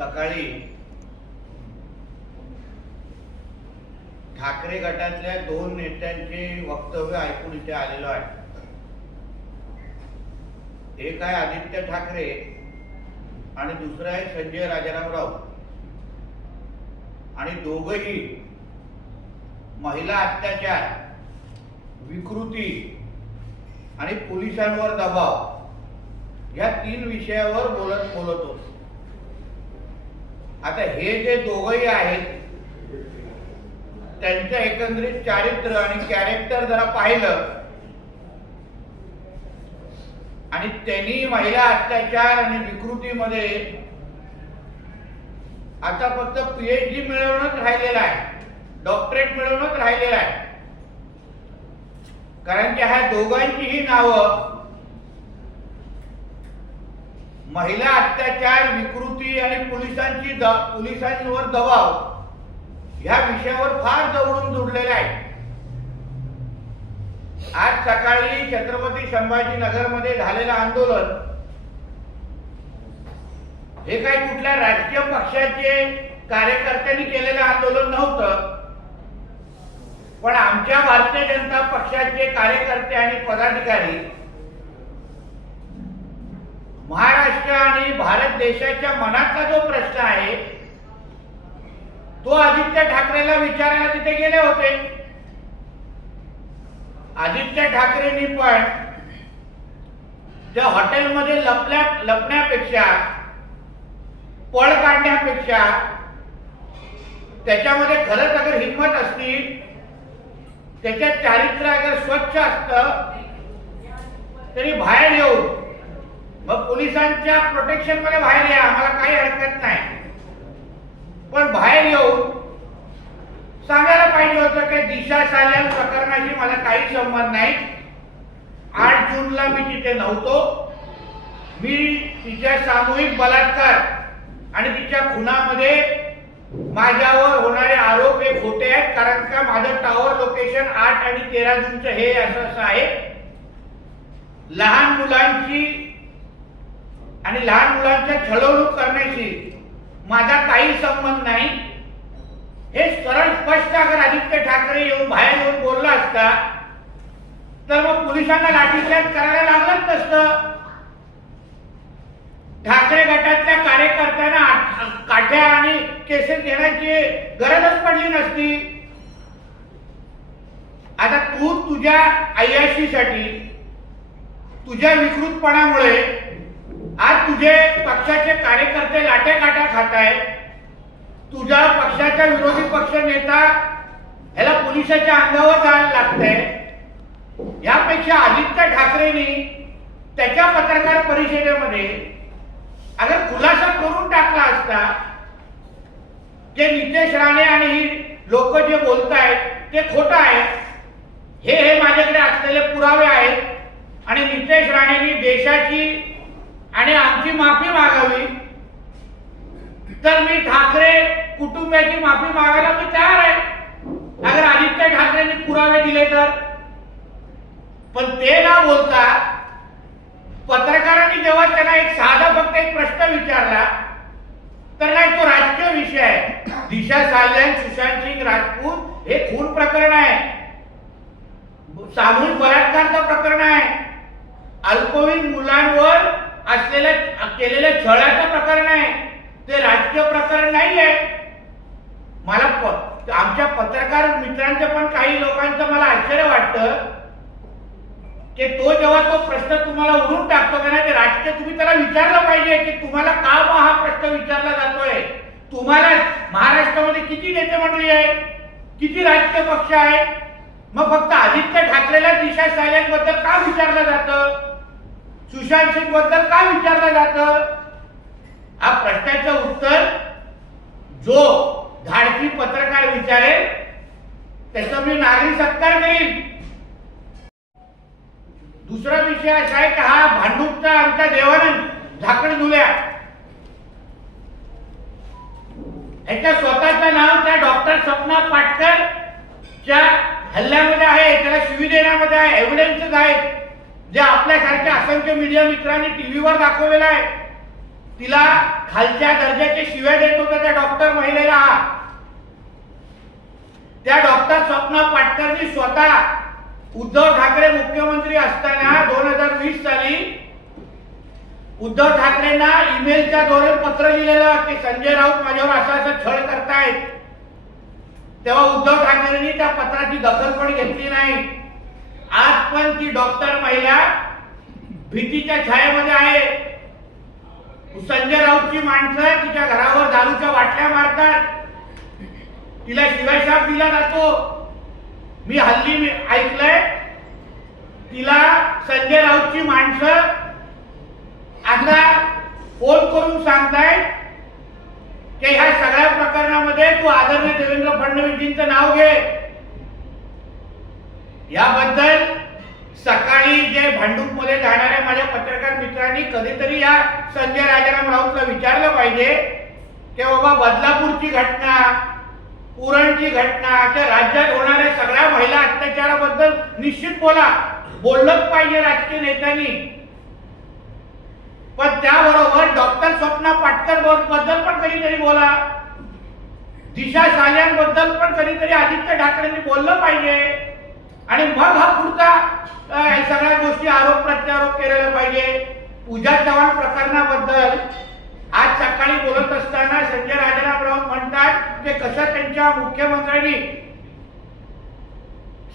सकाळी ठाकरे गटातल्या दोन नेत्यांचे वक्तव्य ऐकून इथे आलेलो आहे. एक आहे आदित्य ठाकरे आणि दुसरं आहे संजय राजाराम राऊत. आणि दोघही महिला अत्याचार विकृती आणि पोलिसांवर दबाव या तीन विषयावर बोलत बोलत होते. आता हे जे दोघही आहेत त्यांचं एकंदरीत चारित्र्य आणि कॅरेक्टर जरा पाहिलं आणि त्यांनी महिला अत्याचार आणि विकृतीमध्ये आता फक्त पीएचडी मिळवणंच राहिलेलं आहे डॉक्टरेट मिळवणंच राहिलेलं आहे. कारण की ह्या दोघांचीही नावं महिला अत्याचार विकृती आणि पोलिसांची द पोलिसांवर दबाव ह्या विषयावर फार जवळून जोडलेले आहे आज सकाळी छत्रपती संभाजीनगरमध्ये झालेलं आंदोलन हे काही कुठल्या राजकीय पक्षाचे कार्यकर्त्यांनी केलेलं आंदोलन नव्हतं. पण आमच्या भारतीय जनता पक्षाचे कार्यकर्ते आणि पदाधिकारी महाराष्ट्र आणि भारत देशाच्या मनातला जो प्रश्न आहे तो आदित्य ठाकरेला विचारायला तिथे गेले होते. आदित्य ठाकरेंनी पण त्या हॉटेलमध्ये लपल्या लपण्यापेक्षा पळ काढण्यापेक्षा त्याच्यामध्ये खरंच अगर हिंमत असती त्याच्या चारित्र्य अगर स्वच्छ असत तरी बाहेर येऊन मग पोलिसांच्या प्रोटेक्शनमध्ये बाहेर या आम्हाला काही हरकत नाही. पण बाहेर येऊन सांगायला पाहिजे होतं की दिशा साल्या प्रकरणाशी मला काही संबंध नाही. आठ जूनला मी तिथे नव्हतो. मी तिच्या सामूहिक बलात्कार आणि तिच्या खुनामध्ये माझ्यावर होणारे आरोप हे खोटे आहेत कारण का माझं टावर लोकेशन आठ आणि तेरा जूनचं हे असं असं आहे. लहान मुलांची आणि लहान मुलांच्या छळवणूक करण्याशी माझा काही संबंध नाही. हे सरळ स्पष्ट अगर आदित्य ठाकरे येऊन बाहेर येऊन बोलला असता तर मग पोलिसांना लाठीचार्ज करायला लागलंच नसतं. ठाकरे गटातल्या कार्यकर्त्यांना काठ्या आणि केसेस घेण्याची गरजच पडली नसती. आता तू तुझ्या अय्याशीसाठी तुझ्या विकृतपणामुळे आज तुझे पक्षाचे कार्यकर्ते लाट्या खात आहेत तुझ्या पक्षाचा विरोधी पक्ष नेता ह्याला पोलिसाच्या अंगावर जायला लागतंय. यापेक्षा आदित्य ठाकरेंनी त्याच्या पत्रकार परिषदेमध्ये अगर खुलासा करून टाकला असता जे नितेश राणे आणि ही लोक जे बोलतायत ते खोटं आहे हे हे माझ्याकडे असलेले पुरावे आहेत. आणि नितेश राणेंनी देशाची आणि आमची माफी मागावी. तर मी ठाकरे कुटुंबाची माफी मागायला मी तयार आहे. अगर आदित्य ठाकरेंनी पुरावे दिले तर? पण ते ना बोलता पत्रकारांनी जेव्हा त्यांना एक साधा फक्त एक प्रश्न विचारला तर नाही तो राजकीय विषय आहे. दिशा साल्यान सुशांत सिंग राजपूत हे खून प्रकरण आहे. सामूहिक बलात्कारचं प्रकरण आहे. अल्पवयीन मुलांवर असलेल्या केलेल्या छळाचं प्रकरण आहे ते राजकीय प्रकरण नाही आहे मला प- आमच्या पत्रकार मित्रांचं पण काही लोकांचं मला आश्चर्य वाटतं की तो जेव्हा तो प्रश्न तुम्हाला उडून टाकतो का नाही ते राजकीय तुम्ही त्याला विचारलं पाहिजे की तुम्हाला का बा हा प्रश्न विचारला जातोय? तुम्हाला महाराष्ट्रामध्ये किती नेते मंडळी आहे किती राजकीय पक्ष आहे मग फक्त आदित्य ठाकरेला दिशा सायलेंबद्दल का विचारलं जातं? सुशांत सिंगबद्दल काय विचारलं जातं? हा प्रश्नाचं उत्तर जो धाडसी पत्रकार विचारेल त्याचा मी नागरी सत्कार करीन. दुसरा विषय असा आहे की हा भांडूपचा आमचा देवानंद झाकण धुल्या. याच्या स्वतःचं नाव त्या डॉक्टर सपना पाटकर च्या हल्ल्यामध्ये आहे त्याला शिवी देण्यामध्ये आहे एव्हिडन्सेस आहेत जे आपल्यासारख्या असंख्य मीडिया मित्रांनी टीव्हीवर दाखवलेलं आहे तिला खालच्या दर्जाचे शिव्या देत होत्या त्या डॉक्टर महिलेला. त्या डॉक्टर स्वप्ना पाटकरनी स्वतः उद्धव ठाकरे मुख्यमंत्री असताना दोन हजार वीस साली उद्धव ठाकरेंना ईमेलच्या द्वारे पत्र लिहिलेलं की संजय राऊत माझ्यावर असं असं छळ करतायत. तेव्हा उद्धव ठाकरेंनी त्या पत्राची दखल पण घेतली नाही. आज पण ती डॉक्टर महिला भीतीच्या छायामध्ये आहे. संजय राऊतची माणसं तिच्या घरावर दारूच्या वाटल्या मारतात. तिला शिवायशाप दिला जातो. मी हल्ली ऐकलंय तिला संजय राऊतची माणसं आता फोन करून सांगताय की ह्या सगळ्या प्रकरणामध्ये तू आदरणीय देवेंद्र फडणवीसजींचं नाव घे. याबद्दल सकाळी जे भांडूपमध्ये जाणाऱ्या माझ्या पत्रकार मित्रांनी कधीतरी या संजय राजाराम राऊतला विचारलं पाहिजे की बाबा बदलापूरची घटना पुरणची घटना त्या राज्यात होणाऱ्या सगळ्या महिला अत्याचाराबद्दल निश्चित बोला. बोललंच पाहिजे राजकीय नेत्यांनी. पण त्याबरोबर डॉक्टर स्वप्ना पाटकरबद्दल पण कधीतरी बोला. दिशा साल्यांबद्दल पण कधीतरी आदित्य ठाकरेंनी बोललं पाहिजे. आणि मग हा पुढचा या सगळ्या गोष्टी आरोप प्रत्यारोप केलेला पाहिजे. पूजा चव्हाण प्रकरणाबद्दल आज सकाळी बोलत असताना संजय राजाराम म्हणतात ते कसं त्यांच्या मुख्यमंत्र्यांनी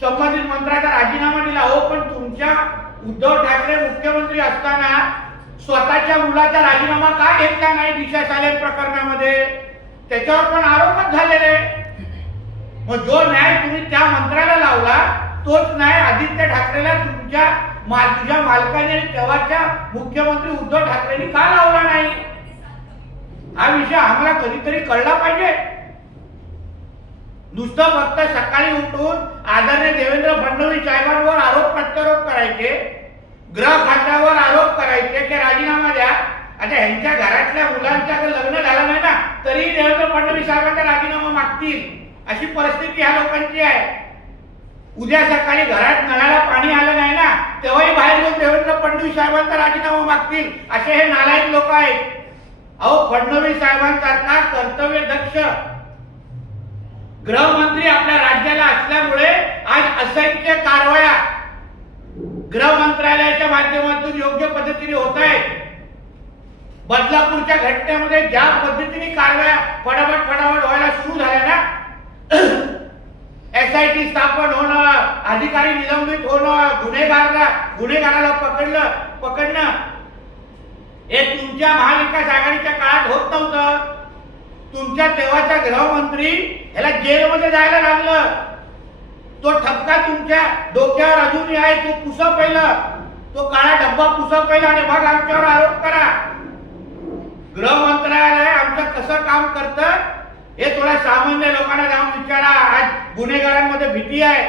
संबंधित मंत्र्याचा राजीनामा दिला. हो पण तुमच्या उद्धव ठाकरे मुख्यमंत्री असताना स्वतःच्या मुलाचा राजीनामा का घेतला नाही दिशा सालेन प्रकरणामध्ये? त्याच्यावर पण आरोपच झालेले. मग जो न्याय तुम्ही त्या मंत्र्याला लावला तोच नाही आदित्य ठाकरेला तुमच्या मा- तुझ्या मालकाने आणि तेव्हाच्या मुख्यमंत्री उद्धव ठाकरेंनी का लावला नाही? हा विषय आम्हाला कधीतरी कळला पाहिजे. नुसतं फक्त सकाळी उठून आदरणीय देवेंद्र फडणवीस साहेबांवर आरोप प्रत्यारोप करायचे ग्रह खात्यावर आरोप करायचे की राजीनामा द्या. आता ह्यांच्या घरातल्या मुलांच्या लग्न झालं नाही ना तरी देवेंद्र फडणवीस साहेबांचा राजीनामा मागतील. अशी परिस्थिती ह्या लोकांची आहे. उद्या सकाळी घरात नळाला पाणी आलं नाही ना तेव्हाही बाहेर येऊन देवेंद्र फडणवीस साहेबांचा राजीनामा मागतील असे हे नालायक लोक आहेत. अहो फडणवीस साहेबांसारखा कर्तव्य दक्ष गृहमंत्री आपल्या राज्याला असल्यामुळे आज असंख्य कारवाया गृह मंत्रालयाच्या माध्यमातून योग्य पद्धतीने होत आहेत. बदलापूरच्या घटनेमध्ये ज्या पद्धतीने कारवाया फटाफट फटाफट व्हायला सुरू झाल्या ना एस आय टी स्थापन होणं अधिकारी निलंबित होणं गुन्हेगारला गुन्हेगाराला पकडलं पकडणं. हे तुमच्या महाविकास आघाडीच्या काळात होत नव्हतं. तुमच्या तेव्हाचा गृहमंत्री ह्याला जेलमध्ये जायला लागलं. तो ठपका तुमच्या डोक्यावर अजूनही आहे तो पुसा पहिलं तो काळा डब्बा पुसा पहिला आणि मग आमच्यावर आरोप करा. गृह मंत्रालय आमचं कसं काम करतं हे थोड्या सामान्य लोकांना जाऊन विचारा. आज गुन्हेगारांमध्ये भीती आहे.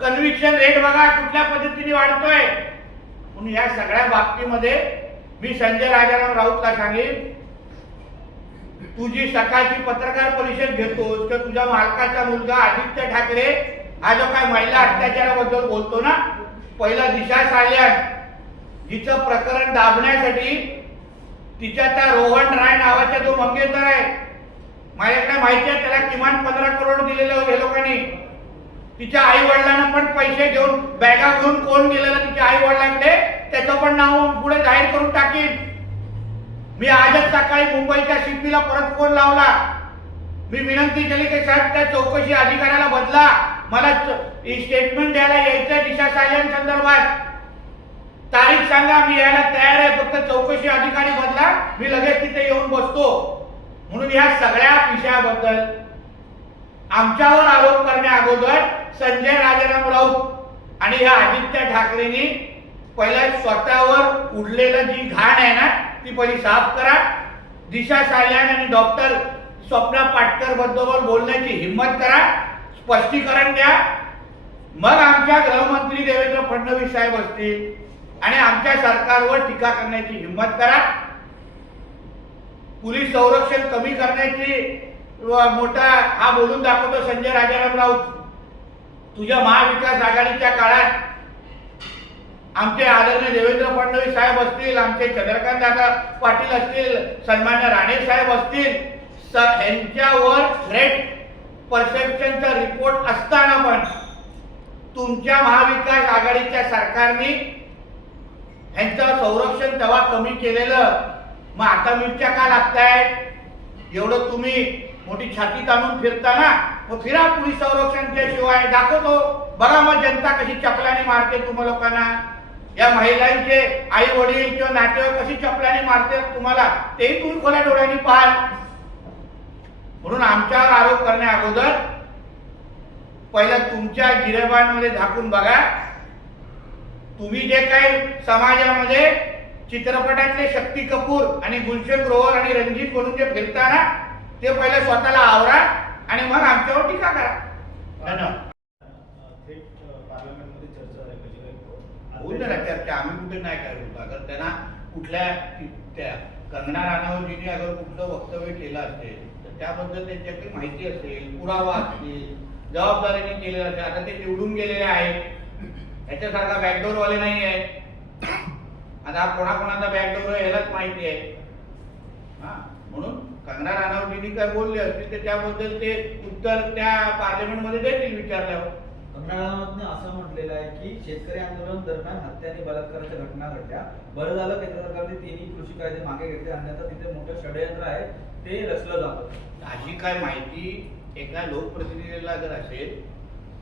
कन्व्हिक्शन रेट बघा कुठल्या पद्धतीने वाढतोय. म्हणून या सगळ्या बाबतीमध्ये मी संजय राजाराम राऊतला सांगेन तुझी सकाळची पत्रकार परिषद घेतोस तर तुझ्या मालकाचा मुलगा आदित्य ठाकरे हा जो काय महिला अत्याचाराबद्दल बोलतो ना पहिला दिशा साल्यान. जिचं प्रकरण दाबण्यासाठी तिच्या त्या रोहन राय नावाचा जो मंगेतर आहे माझ्याकडे माहिती आहे त्याला किमान पंधरा करोड दिलेलं हे लोकांनी. तिच्या आई वडिलांना पण पैसे देऊन बॅगा घेऊन कोण गेलेलं तिच्या आई वडिलांकडे त्याचं पण नाव पुढे जाहीर करून टाकीन. मी आजच सकाळी मुंबईच्या सीपीला परत फोन लावला. मी विनंती केली की साहेब त्या चौकशी अधिकाऱ्याला बदला. मला स्टेटमेंट द्यायला यायचं दिशा सायलेन संदर्भात. तारीख सांगा मी यायला तयार आहे. फक्त चौकशी अधिकारी बदला. मी लगेच तिथे येऊन बसतो. म्हणून या सगळ्या विषयाबद्दल आमच्यावर आरोप करण्या अगोदर संजय राजाराम राऊत आणि ह्या आदित्य ठाकरेंनी पहिला स्वतःवर उडलेलं जी घाण आहे ना ती पहिली साफ करा. दिशा साल्यान आणि डॉक्टर स्वप्ना पाटकरबद्दल बोलण्याची हिंमत करा. स्पष्टीकरण द्या. मग आमच्या गृहमंत्री देवेंद्र फडणवीस साहेब असतील आणि आमच्या सरकारवर टीका करण्याची हिंमत करा. पोलीस संरक्षण कमी करण्याची मोठा हा बोलून दाखवतो संजय राजाराम राऊत. तुझ्या महाविकास आघाडीच्या काळात आमचे आदरणीय देवेंद्र फडणवीस साहेब असतील आमचे चंद्रकांत दादा पाटील असतील सन्मान्य राणे साहेब असतील स यांच्यावर थ्रेट परसेप्शनचा रिपोर्ट असताना पण तुमच्या महाविकास आघाडीच्या सरकारने ह्यांचं संरक्षण तेव्हा कमी केलेलं मग आता मिरच्या का लागतायत? एवढं तुम्ही मोठी छाती ताणून फिरता ना मग फिरा पोलीस संरक्षणच्या शिवाय. दाखवतो. बघा मग जनता कशी चपलाने मारते तुम्हा लोकांना. या महिलांचे आई वडील किंवा नातेवाईक कशी चपलाने मारते तुम्हाला तेही तुम्ही खोल्या डोळ्यांनी पाहाल. म्हणून आमच्यावर आरोप करण्या अगोदर पहिला तुमच्या गिरेबांमध्ये झाकून बघा. तुम्ही जे काही समाजामध्ये चित्रपटातले शक्ती कपूर आणि गुलशन ग्रोवर आणि रणजित म्हणून जे फिरताना ते पहिले स्वतःला आवरा आणि मग आमच्यावर टीका करा. होईल ना चर्चा आम्ही कुठे नाही करू अगर त्यांना कुठल्या त्या कंगना राणावजीने अगर कुठलं वक्तव्य केलं असेल तर त्याबद्दल त्यांच्याकडे माहिती असेल पुरावा असतील जबाबदारीने केलेलं असेल. आता ते निवडून गेलेले आहेत. याच्यासारखा बॅकडोरवाले वाले नाही आहे आता कोणाकोणाचा बॅकडोर आहे यालाच माहिती आहे. हा म्हणून कंगना राणावजींनी काय बोलले असतील तर त्याबद्दल ते उत्तर त्या पार्लमेंटमध्ये देतील विचारल्यावर. कंगनारावतने असं म्हटलेलं आहे की शेतकरी आंदोलन दरम्यान हत्या आणि बलात्काराच्या घटना घडल्या. बरं झालं केंद्र सरकारने तिन्ही कृषी कायदे मागे घेतले. अन्यथा तिथे मोठं षडयंत्र आहे. ते रचलं जातं. अशी काय माहिती एका लोकप्रतिनिधीला जर असेल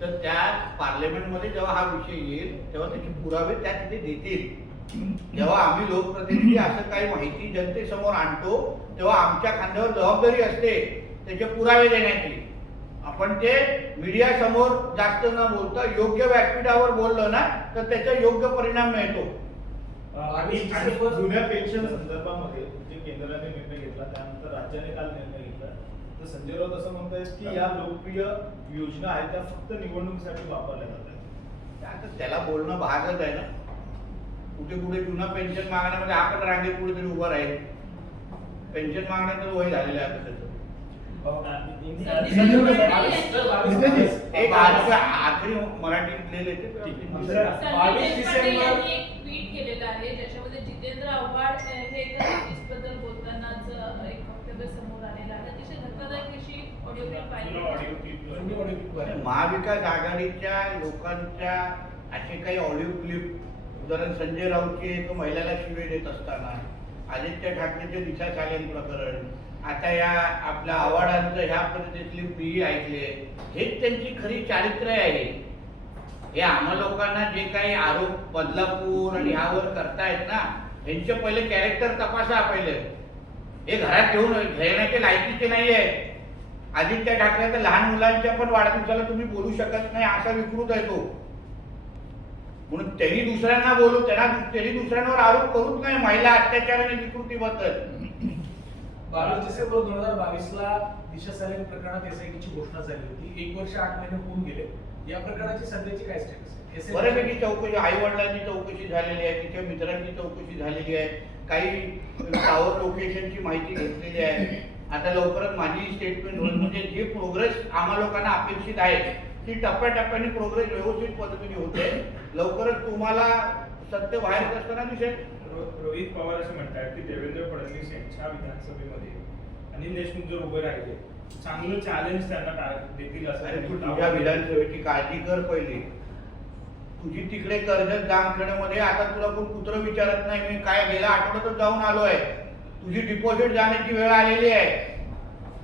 तर त्या पार्लमेंटमध्ये जेव्हा हा विषय येईल तेव्हा त्याचे पुरावे त्या तिथे देतील. जेव्हा आम्ही लोकप्रतिनिधी असं काही माहिती जनतेसमोर आणतो तेव्हा आमच्या खांद्यावर जबाबदारी असते. त्याचे पुरावे देण्याची. आपण ते मीडिया समोर जास्त न बोलता योग्य व्यासपीठावर बोललो ना तर त्याचा योग्य परिणाम मिळतो. आणि जुन्या पेन्शन संदर्भामध्ये जे केंद्राने निर्णय घेतला त्यानंतर राज्याने काल निर्णय घेतला. तर संजय राऊत असं म्हणतायत की या लोकप्रिय योजना आहेत त्या फक्त निवडणुकीसाठी वापरल्या जात आहेत आता त्याला बोलणं भागच आहे ना. कुठे कुठे जुना पेन्शन मागण्यामध्ये आपण रांगेत कुठेतरी उभं राहील. पेन्शन मागण्याचं वय झालेलं आहे आता त्याचं एक आज आखरी मराठीत लिहिले ते दुसऱ्या- बावीस डिसेंबर. डिसेंबर. एक ट्विट केलेलं आहे ज्याच्यामध्ये जितेंद्र आव्हाड अ, हे एका लेडीजबद्दल बोलतानाच अ, एक वक्तव्य समोर आलेलं आहे. अतिशय धक्कादायक अशी ऑडिओ क्लिप पाहिली महाविकास आघाडीच्या लोकांच्या असे काही ऑडिओ क्लिप उदाहरण संजय राऊतचे तो महिलाला शिवे देत असताना आदित्य ठाकरेचे दिशा चालेल प्रकरण. आता या आपल्या आव्हाडांचं ह्या पद्धतीतली पिढी ऐकले हेच त्यांची खरी चारित्र्य आहे. हे आम्हा लोकांना जे काही आरोप बदलापूर आणि ह्यावर करतायत ना यांचे पहिले कॅरेक्टर तपासा पहिले. हे घरात ठेवून घेण्याचे लायकीचे नाही आहे आदित्य ठाकरे तर लहान मुलांच्या पण वाढदिवसाला तुम्ही बोलू शकत नाही असा विकृत आहे तो. म्हणून त्यांनी दुसऱ्यांना बोलू त्यांना त्यांनी दुसऱ्यांवर आरोप करूच नाही महिला अत्याचार आणि विकृतीबद्दल बावीस डिसेंबर दोन हजार बावीस ला दिशा सलेम प्रकरणात एसआयटीची घोषणा झाली होती. एक वर्ष आठ महिने होऊन गेले. या प्रकरणाची सध्याची काय स्टेटस बऱ्यापैकी चौकशी आई वडिलांची चौकशी झालेली आहे तिच्या मित्रांची चौकशी झालेली आहे. काही टावर लोकेशनची माहिती घेतलेली आहे. आता लवकरच माझी स्टेटमेंट होईल. म्हणजे जी प्रोग्रेस आम्हा लोकांना अपेक्षित आहे ती टप्प्याटप्प्याने प्रोग्रेस व्यवस्थित पद्धतीने होते. लवकरच तुम्हाला सत्य बाहेर असताना रो- रोहित पवार असं म्हणतात की देवेंद्र फडणवीस यांच्या विधानसभेमध्ये अनिल देशमुख जर उभे राहिले चांगलं चॅलेंज त्यांना देतील असं तुझ्या. विधानसभेची काळजी कर पहिली. तुझी तिकडे कर्जत जामखेडमध्ये आता तुला कोण कुत्र विचारत नाही मी काय गेल्या आठवड्यातच जाऊन आलोय. तुझी डिपॉझिट जाण्याची वेळ आलेली आहे.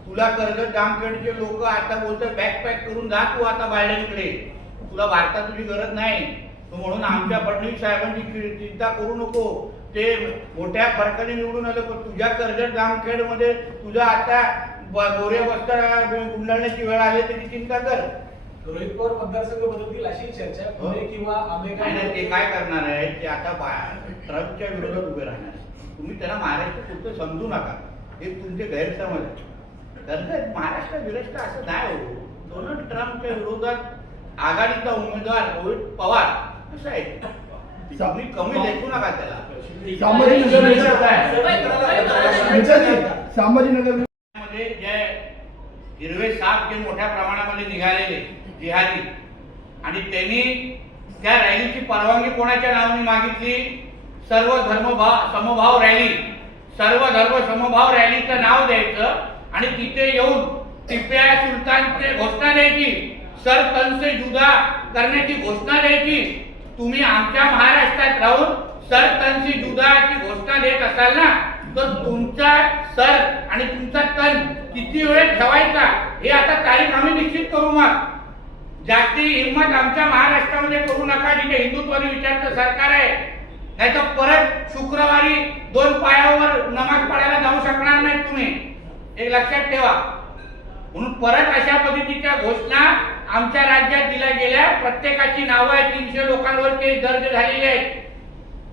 तुला कर्जत जामखेडचे लोक आता बोलतात बॅग पॅक करून जा तू आता बायडेनकडे तुला भारतात तुझी गरज नाही. म्हणून आमच्या फडणवीस साहेबांची चिंता करू नको. ते मोठ्या फरकाने निवडून आले पण तुझ्या कर्जत जामखेडमध्ये तुझा आता गोरे वस्त्र गुंडाळण्याची वेळ आली त्याची चिंता कर. रोहित पवार मतदारसंघ बदलतील अशी चर्चा. पुणे किंवा नाही नाही, ते काय करणार आहे ते आता ट्रम्पच्या विरोधात उभे राहणार तुम्ही त्यांना महाराष्ट्र पुरतं समजू नका. हे तुमचे गैरसमज आहे. कर्जत महाराष्ट्र विरष्ट असं नाही हो. डोनाल्ड ट्रम्पच्या विरोधात आघाडीचा उमेदवार रोहित पवार असं आहे. तुम्ही कमी लेखू नका त्याला. संभाजीनगरमध्ये जे हिरवे साप जे मोठ्या प्रमाणामध्ये निघालेले जिहादी आणि त्यांनी त्या रॅलीची परवानगी कोणाच्या नावाने मागितली? सर्व धर्मभाव समभाव रॅली. सर्व धर्म समभाव रॅलीचं नाव द्यायचं आणि तिथे येऊन टिप्या सुलतानचे घोषणा द्यायची. सर तन से जुदा करण्याची घोषणा द्यायची. तुम्ही आमच्या महाराष्ट्रात राहून सर तन से घोषणा देत असाल ना तर तुमचा सर आणि तुमचा तन किती वेळ ठेवायचा हे आता तारीख आम्ही निश्चित करू मग. जास्ती हिंमत आमच्या महाराष्ट्रामध्ये करू नका जिथे हिंदुत्वादी विचारचं सरकार आहे. नाही तर परत शुक्रवारी दोन पायावर नमाज पडायला जाऊ शकणार नाही तुम्ही. एक लक्षात ठेवा. म्हणून परत अशा पद्धतीच्या घोषणा आमच्या राज्यात दिल्या गेल्या प्रत्येकाची नावं आहे तीनशे लोकांवर केस दर्ज झालेली आहेत.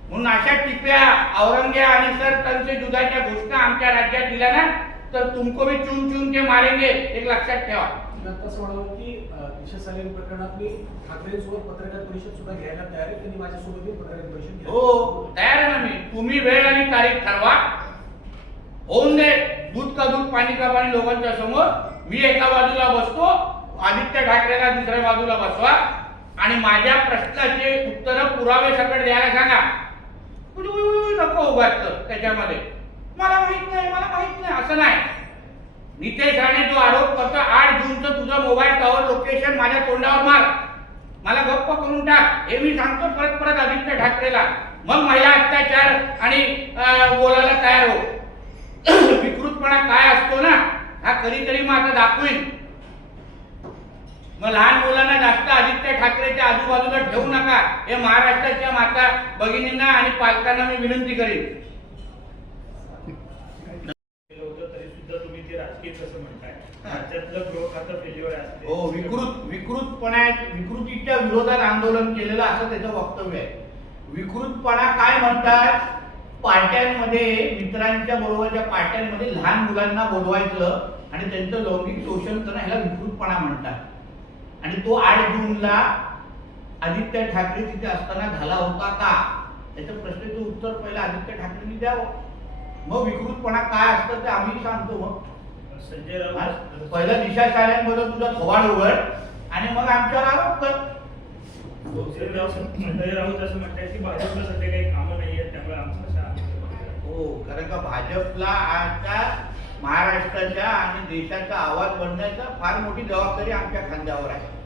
म्हणून अशा टिप्या औरंग्या आणि सर तनसे जुदाच्या घोषणा आमच्या राज्यात दिल्या ना तर तुमको भी चुन चुन के मारेंगे एक लक्षात ठेवा. मी आता असं म्हणालो की अं, दिशा सालेन प्रकरणात मी ठाकरेंसोबत पत्रकार परिषद सुद्धा घ्यायला तयार आहे. त्यांनी माझ्यासोबत येऊन पत्रकार परिषद घ्यावी. हो तयार आहे ना मी. तुम्ही वेळ आणि तारीख ठरवा. होऊन दे दूध का दूध पाणी का पाणी लोकांच्या समोर. मी एका बाजूला बसतो आदित्य ठाकरेला दुसऱ्या बाजूला बसवा आणि माझ्या प्रश्नाचे उत्तर पुरावे सकट द्यायला सांगा. म्हणजे नको उगाच त्याच्यामध्ये. मला माहीत नाही मला माहीत नाही असं नाही. नितेश राणे जो आरोप करतो आठ जूनचं तुझं मोबाईल टॉवर लोकेशन माझ्या तोंडावर मार. मला गप्प करून टाक. हे मी सांगतो परत परत आदित्य ठाकरेला. मग महिला अत्याचार आणि बोलायला तयार हो. विकृतपणा काय असतो ना? हा कधीतरी मग आता दाखवीन. मग लहान मुलांना जास्त आदित्य ठाकरेच्या आजूबाजूला ठेवू नका. हे महाराष्ट्राच्या माता भगिनींना आणि पालकांना मी विनंती करेन. केलं होतं तरी सुद्धा तुम्ही ते राजकीय कसं म्हणताय. हा. विकृत विकृतपणा विकृतीच्या विरोधात आंदोलन केलेलं असं त्याचं वक्तव्य आहे. विकृतपणा काय म्हणतात? पार्ट्यांमध्ये मित्रांच्या बरोबरच्या पार्ट्यांमध्ये लहान मुलांना बोलवायचं आणि त्यांचं लैंगिक शोषण करणं ह्याला विकृतपणा म्हणतात. आणि तो आठ जूनला आदित्य ठाकरे तिथे असताना झाला होता का? त्याच्या प्रश्नाचं उत्तर पहिलं आदित्य ठाकरेंनी द्यावं. मग विकृतपणा काय असतं ते आम्ही सांगतो मग. संजय? राऊत पहिलं दिशा शाळांबद्दल तुझा थोबाड उघड आणि मग आमच्यावर आरोप कर. संजय राऊत असं म्हणतात की भाजपला सध्या काही कामं नाही आहेत त्यामुळे आमचं हो कारण का भाजपला आजच्या महाराष्ट्राच्या आणि देशाचा आवाज बनण्याचा फार मोठी जबाबदारी आमच्या खांद्यावर आहे.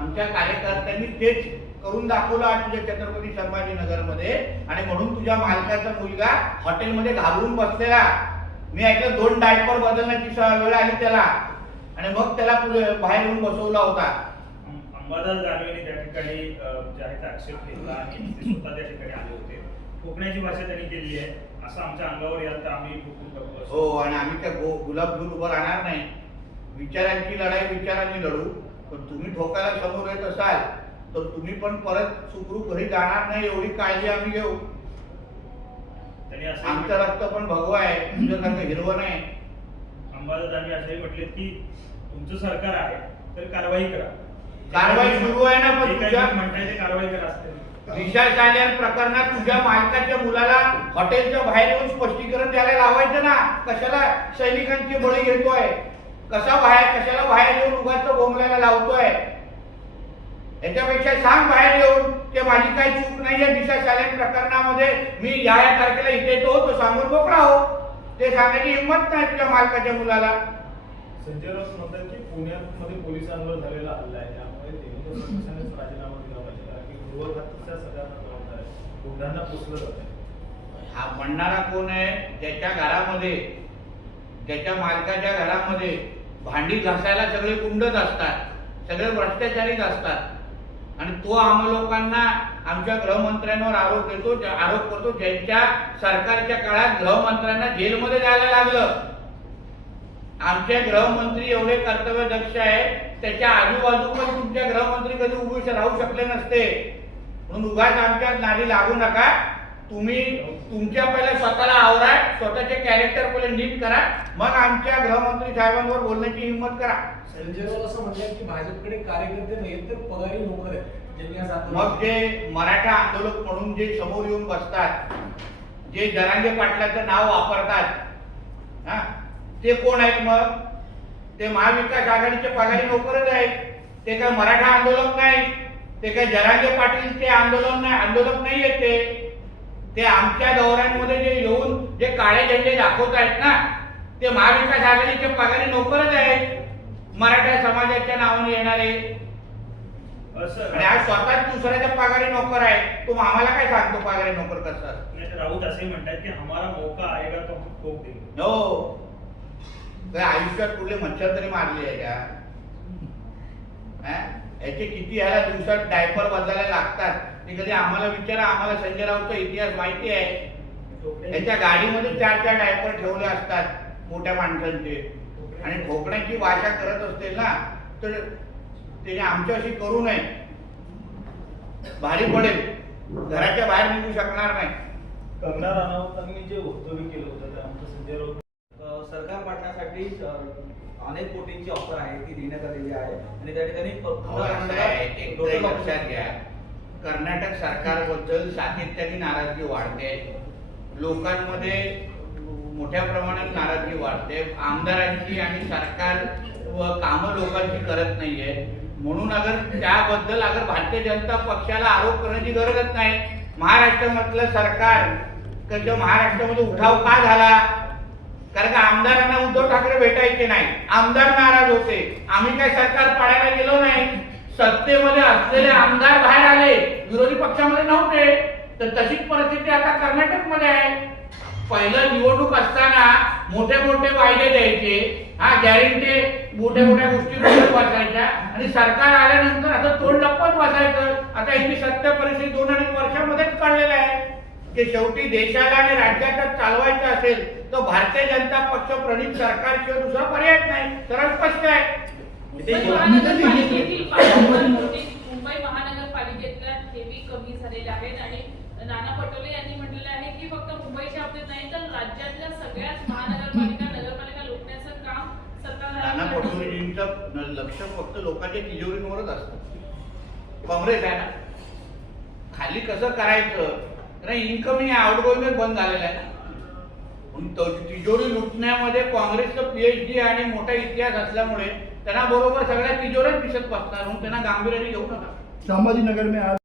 आमच्या कार्यकर्त्यांनी तेच करून दाखवलं आज तुझ्या छत्रपती संभाजीनगरमध्ये आणि म्हणून तुझ्या मालकाचा मुलगा हॉटेलमध्ये घाबरून बसलेला. मी ऐकलं दोन डायपर बदलण्याची वेळ आली त्याला. आणि मग त्याला बाहेर येऊन बसवला होता. अंबादास दानवेने त्या ठिकाणी जे आहे आक्षेप घेतला आणि स्वतः त्या ठिकाणी आले होते. कोकणाची भाषा त्यांनी केली आहे. असं आमच्या अंगावर याल तर आम्ही. हो आणि आम्ही त्या गुलाब घेऊन उभं राहणार नाही. विचारांची लढाई विचारांनी लढू. पण तुम्ही ठोकायला समोर येत असाल तर तुम्ही पण परत सुखरूप घरी जाणार नाही एवढी काळजी आम्ही घेऊ. आमचं रक्त पण भगवा आहे तुझ्यासारखं हिरवं नाही. अंबादास दानवे असंही म्हटले की तुमचं सरकार आहे तर कारवाई करा. कारवाई सुरू आहे ना, पण तुझ्या- म्हणताय ते कारवाई करा असते. दिशा शालेय प्रकरणात तुझ्या मालकाच्या मुलाला हॉटेलच्या बाहेर येऊन स्पष्टीकरण द्यायला लावायचं ना? कशाला सैनिकांची बळी घेतोय? कसा बाहेर कशाला बाहेर येऊन उगाच बोंबलायला लावतोय? याच्यापेक्षा सांग बाहेर येऊन की माझी काही चूक नाहीये दिशा शालेय प्रकरणामध्ये. मी या या तारखेला इथे येतो तो सांगून मोकळा हो. ते सांगायची हिंमत नाही तुझ्या मालकाच्या मुलाला. संजय राऊत म्हणतात की पुण्यामध्ये पोलिसांवर झालेला हल्ला आहे. त्यामुळे देवेंद्र फडणवीसांनीच राजीनामा दिला पाहिजे. कारण की गृह खात्याच्या सगळ्यांना जबाबदार आहे. गुन्ह्यांना पोचलं जात हा म्हणणारा कोण आहे? ज्याच्या घरामध्ये ज्याच्या मालकाच्या घरामध्ये भांडी घासायला सगळे गुंडच असतात सगळे भ्रष्टाचारीच असतात. आणि तो आम्हा लोकांना आमच्या गृहमंत्र्यांवर आरोप देतो आरोप करतो ज्यांच्या सरकारच्या काळात गृहमंत्र्यांना जेलमध्ये जायला लागलं. आमचे गृहमंत्री एवढे कर्तव्य दक्ष आहेत त्याच्या आजूबाजू पण तुमच्या गृहमंत्री कधी उभे राहू शकले नसते. म्हणून उगाच आमच्या नारी लागू नका. तुम्ही तुमच्या पहिल्या स्वतःला आवरा स्वतःचे कॅरेक्टर पहिले नीट करा मग आमच्या गृहमंत्री साहेबांवर बोलण्याची हिंमत करा. संजय राऊत असं म्हणतात की भाजपकडे कार्यकर्ते नाहीत तर पगारी नोकर आहेत मग जे मराठा आंदोलक म्हणून जे समोर येऊन बसतात जे जरांगे पाटलाचं नाव वापरतात हा ते कोण आहेत मग? ते महाविकास आघाडीचे पगारी नोकरच आहेत ते काय मराठा आंदोलक नाही ते काय जरांगे पाटील ते आंदोलन नाही आंदोलक नाही आहेत ते आमच्या दौऱ्यांमध्ये जे येऊन जे काळे झेंडे दाखवत आहेत ना ते महाविकास आघाडीचे पगारी नोकरच आहेत. मराठा समाजाच्या नावाने येणारे. असं आणि आज स्वतःच दुसऱ्याच्या पगारी नोकर आहे. तो आम्हाला काय सांगतो पगारी नोकर कसं राऊत असे म्हणतात की हमारा मौका आएगा तो हम ठोक देंगे. हो. काय आयुष्यात कुठले मच्छर तरी मारले आहे का? हा? याचे किती ह्याला दिवसात डायपर बदलायला लागतात. ते कधी आम्हाला विचारा आम्हाला संजय राऊतचा इतिहास माहिती आहे. त्याच्या गाडीमध्ये चार चार डायपर ठेवले असतात मोठ्या माणसांचे. आणि ठोकण्याची भाषा करत असतील ना तर त्याने आमच्याशी करू नये. भारी पडेल. घराच्या बाहेर निघू शकणार नाही. कंगना राणावतांनी जे वक्तव्य केलं होतं त्यानंतर संजय राऊत सरकार पाडण्यासाठी अनेक कोटींची ऑफर आहे ती देण्यात आलेली आहे. आणि त्या ठिकाणी लक्षात घ्या. कर्नाटक सरकारबद्दल सातत्याने नाराजगी वाढते. लोकांमध्ये मोठ्या प्रमाणात नाराजगी वाढते. आमदारांची आणि सरकार व कामं लोकांची करत नाहीये. म्हणून अगर त्याबद्दल अगर भारतीय जनता पक्षाला आरोप करण्याची गरजच नाही. महाराष्ट्रामधलं सरकार कधी महाराष्ट्रामध्ये उठाव का झाला? कारण का आमदारांना उद्धव ठाकरे भेटायचे नाही. आमदार नाराज होते. आम्ही काय सरकार पाडायला गेलो नाही? सत्तेमध्ये असलेले आमदार बाहेर आले विरोधी पक्षामध्ये नव्हते तर तशीच परिस्थिती आता कर्नाटकमध्ये आहे. पहिलं निवडणूक असताना मोठे मोठे वायदे द्यायचे हा गॅरंटी मोठ्या मोठ्या गोष्टी वाचायच्या बसायच्या आणि सरकार आल्यानंतर असं तोंड लपत बसायचं आता ही सत्य परिस्थिती दोन अडीच वर्षामध्येच कळलेलं आहे की शेवटी देशाला आणि राज्याला चालवायचं असेल तर भारतीय जनता पक्ष प्रणित सरकारशिवाय दुसरा पर्याय नाही. सरळ स्पष्ट आहे. मुंबई महानगरपालिकेतल्या ठेवी कमी झालेल्या आहेत आणि नाना पटोले यांनी म्हटलेलं आहे की फक्त मुंबईच्या बाबतीत नाही तर राज्यातल्या सगळ्याच महानगरपालिका नगरपालिका लुटण्याचं काम नाना न- लक्ष फक्त लोकांच्या तिजोरींवरच असतं. काँग्रेस आहे ना? खाली कसं करायचं? कारण इन्कमिंग आउटगोईंगच बंद झालेलं आहे ना? तिजोरी लुटण्यामध्ये काँग्रेसचं पीएचडी आणि मोठा इतिहास असल्यामुळे त्यांना बरोबर सगळ्या तिजोऱ्यात दिसत बसणार म्हणून त्यांना गांभीर्याने घेऊ नका. संभाजीनगर में आज